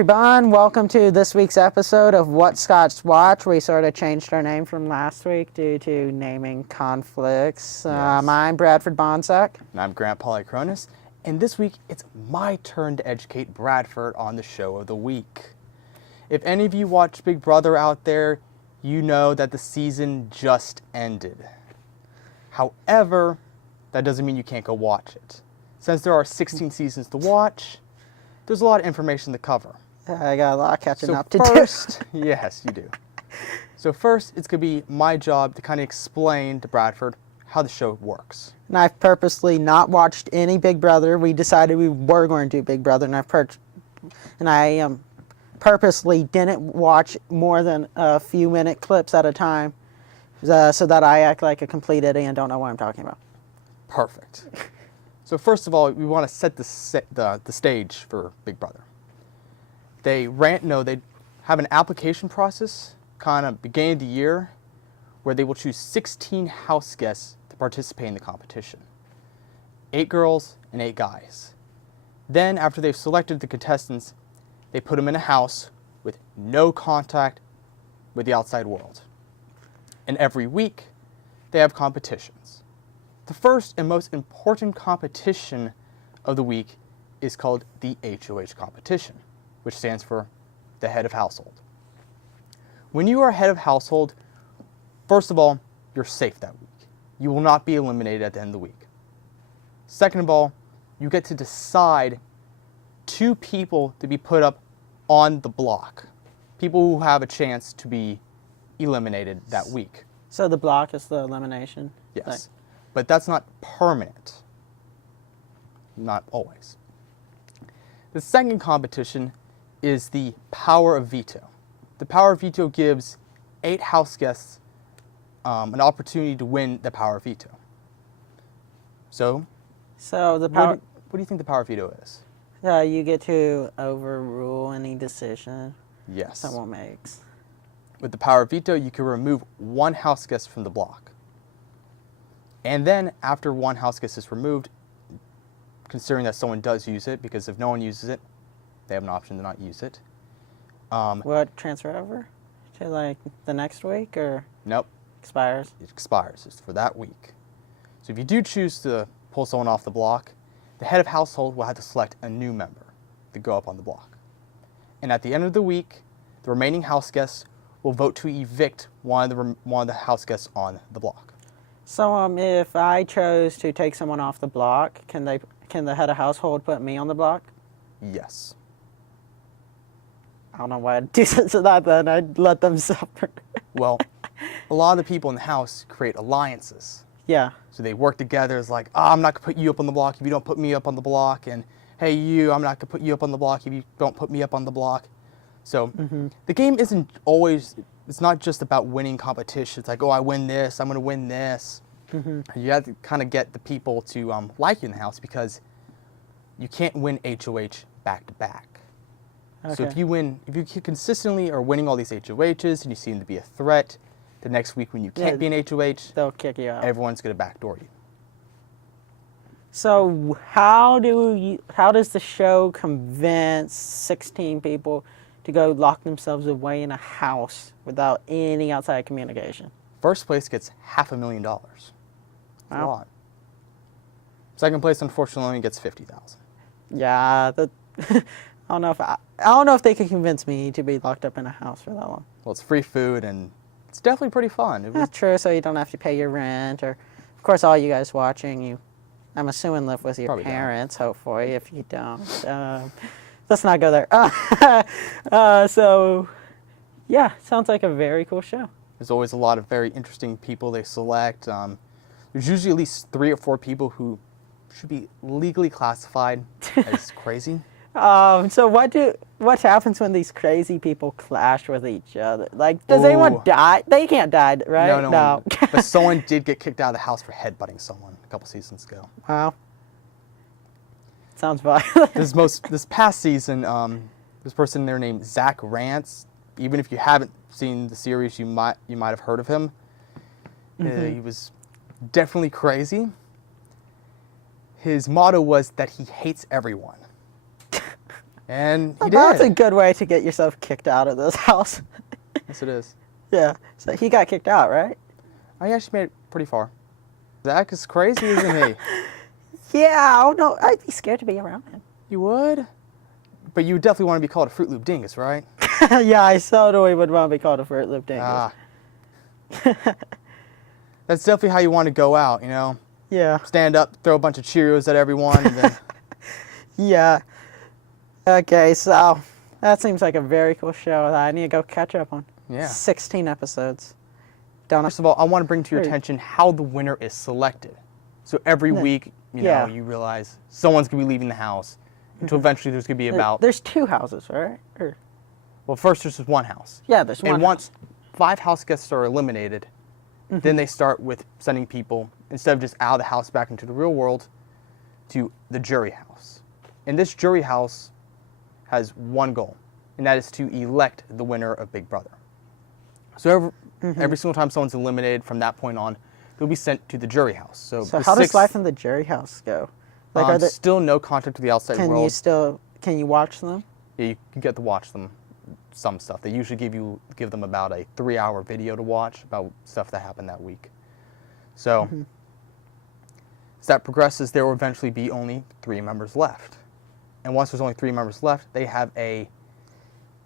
everyone. Welcome to this week's episode of What Scots Watch. We sort of changed our name from last week due to naming conflicts. Yes. I'm Bradford Bonsack. And I'm Grant Polychronis, and this week it's my turn to educate Bradford on the show of the week. If any of you watch Big Brother out there, you know that the season just ended. However, that doesn't mean you can't go watch it. Since there are 16 seasons to watch, there's a lot of information to cover. I got a lot of catching up to first, do. Yes, you do. So first, it's going to be my job to kind of explain to Bradford how the show works. And I've purposely not watched any Big Brother. We decided we were going to do Big Brother, and I purposely didn't watch more than a few minute clips at a time, so that I act like a complete idiot and don't know what I'm talking about. Perfect. So first of all, we want to set the stage for Big Brother. They have an application process kind of beginning of the year where they will choose 16 house guests to participate in the competition. 8 girls and 8 guys. Then after they've selected the contestants, they put them in a house with no contact with the outside world. And every week, they have competitions. The first and most important competition of the week is called the HOH competition, which stands for the head of household. When you are head of household, first of all, you're safe that week. You will not be eliminated at the end of the week. Second of all, you get to decide 2 people to be put up on the block, people who have a chance to be eliminated that week. So the block is the elimination? Yes. But that's not permanent. Not always. The second competition is the power of veto. The power of veto gives 8 house guests an opportunity to win the power of veto. So the power. What do you think the power of veto is? You get to overrule any decision Yes. someone makes. With the power of veto, you can remove 1 house guest from the block. And then after 1 house guest is removed, considering that someone does use it, because if no one uses it, they have an option to not use it. What, transfer over to like the next week or Nope. expires? It expires. It's for that week. So if you do choose to pull someone off the block, the head of household will have to select a new member to go up on the block. And at the end of the week, the remaining house guests will vote to evict one of the house guests on the block. So if I chose to take someone off the block, can the head of household put me on the block? Yes. I don't know why I'd do that then. I'd let them suffer. Well, a lot of the people in the house create alliances. Yeah. So they work together. It's like, I'm not going to put you up on the block if you don't put me up on the block. And, hey, I'm not going to put you up on the block if you don't put me up on the block. So the game isn't always, it's not just about winning competition. It's like, I win this, I'm going to win this. You have to kind of get the people to like you in the house because you can't win HOH back to back. Okay. So if you consistently are winning all these HOHs and you seem to be a threat, the next week when you can't be an HOH, they'll kick you out. Everyone's going to backdoor you. So how does the show convince 16 people to go lock themselves away in a house without any outside communication? First place gets $500,000. That's wow. a lot. Second place, unfortunately, only gets $50,000. Yeah, I don't know if they could convince me to be locked up in a house for that long. Well, it's free food and it's definitely pretty fun. That's true. So you don't have to pay your rent, or of course, all you guys watching, I'm assuming live with your Probably parents. Don't. Hopefully, if you don't. Let's not go there. So, yeah, sounds like a very cool show. There's always a lot of very interesting people they select. There's usually at least 3 or 4 people who should be legally classified as crazy. So what happens when these crazy people clash with each other? Like, does anyone die? They can't die, right? No. But someone did get kicked out of the house for headbutting someone a couple seasons ago. Wow. Sounds violent. This past season, this person there named Zach Rance. Even if you haven't seen the series, you might have heard of him. He was definitely crazy. His motto was that he hates everyone. And he That's a did. good way to get yourself kicked out of this house. Yes, it is. Yeah. So he got kicked out, right? I actually made it pretty far. Zach is crazy, isn't he? Yeah. Oh no, I'd be scared to be around him. You would? But you would definitely want to be called a Fruit Loop dingus, right? Yeah, I totally would want to be called a Fruit Loop dingus. Ah. That's definitely how you want to go out, you know? Yeah. Stand up, throw a bunch of Cheerios at everyone, and then... Yeah. Okay, so that seems like a very cool show that I need to go catch up on. Yeah. 16 episodes. Don't First of all, I want to bring to your Hey. attention how the winner is selected. So every Yeah. week, you know, Yeah. you realize someone's going to be leaving the house. Until eventually there's going to be about... There's 2 houses, right? Or, Well, first there's just one house. yeah, there's one. And once 5 house guests are eliminated, then they start with sending people, instead of just out of the house back into the real world, to the jury house. And this jury house has one goal, and that is to elect the winner of Big Brother. So every single time someone's eliminated from that point on, they'll be sent to the jury house. So So the how does 6th life in the jury house go? Like, are there, still no contact with the outside can world. can you watch them? Yeah, you can get to watch them, some stuff. They usually give them about a 3-hour video to watch about stuff that happened that week. So as that progresses, there will eventually be only 3 members left. And once there's only 3 members left, they have a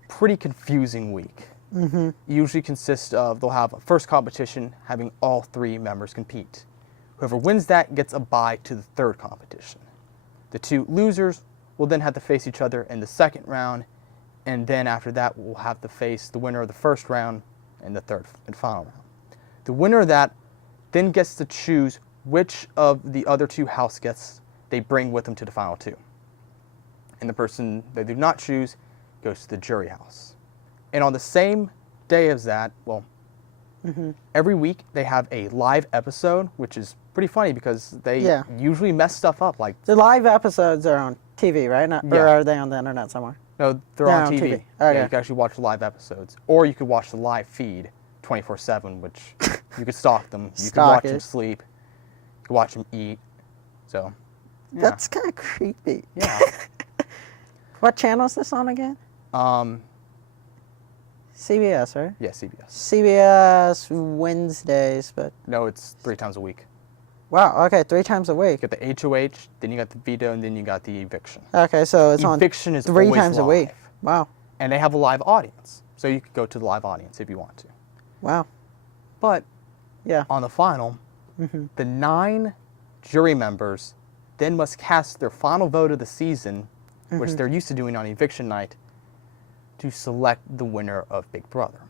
pretty confusing week. It usually consists of, they'll have a first competition having all 3 members compete. Whoever wins that gets a bye to the 3rd competition. The 2 losers will then have to face each other in the 2nd round, and then after that we'll have to face the winner of the 1st round and the 3rd and final round. The winner of that then gets to choose which of the other 2 house guests they bring with them to the final 2. And the person they do not choose goes to the jury house. And on the same day as that, well, every week they have a live episode, which is pretty funny because they usually mess stuff up. Like, The live episodes are on TV, right? Not, Yeah. Or are they on the internet somewhere? no, they're They're on on TV. TV. Yeah, Okay. you can actually watch the live episodes. Or you could watch the live feed 24/7, which you could stalk them. You could watch them sleep. You could watch them eat. So, yeah. That's kind of creepy. Yeah. What channel is this on again? CBS, right? Yeah, CBS. CBS Wednesdays, but No, it's 3 times a week. wow, okay, 3 times a week. You got the HOH, then you got the veto, and then you got the eviction. Okay, so it's on Eviction is 3 always times a week. live. Wow, And they have a live audience. So you could go to the live audience if you want to. wow, But yeah. on the final, the 9 jury members then must cast their final vote of the season, which they're used to doing on eviction night, to select the winner of Big Brother.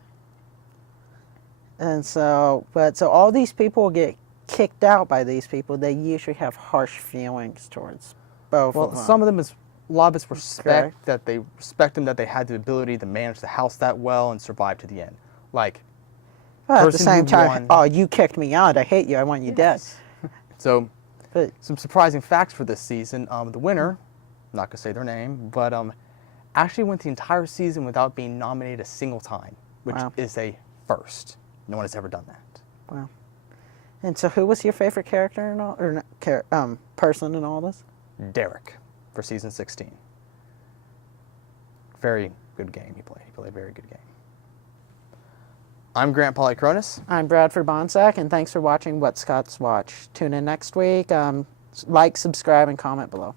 And so, so all these people get kicked out by these people. They usually have harsh feelings towards both Well, of them. some of them is a lot of it's respect, Okay. that they respect them, that they had the ability to manage the house that well and survive to the end. Like, But at the person same who time, won- oh, you kicked me out. I hate you. I want you dead. So, But some surprising facts for this season. The winner, I'm not going to say their name, but actually went the entire season without being nominated a single time, which Wow. is a first. No one has ever done that. wow. And so, who was your favorite character in all, or not, person in all this? Derek for season 16. Very good game he played. He played a very good game. I'm Grant Polychronis. I'm Bradford Bonsack, and thanks for watching What Scots Watch. Tune in next week. Like, subscribe, and comment below.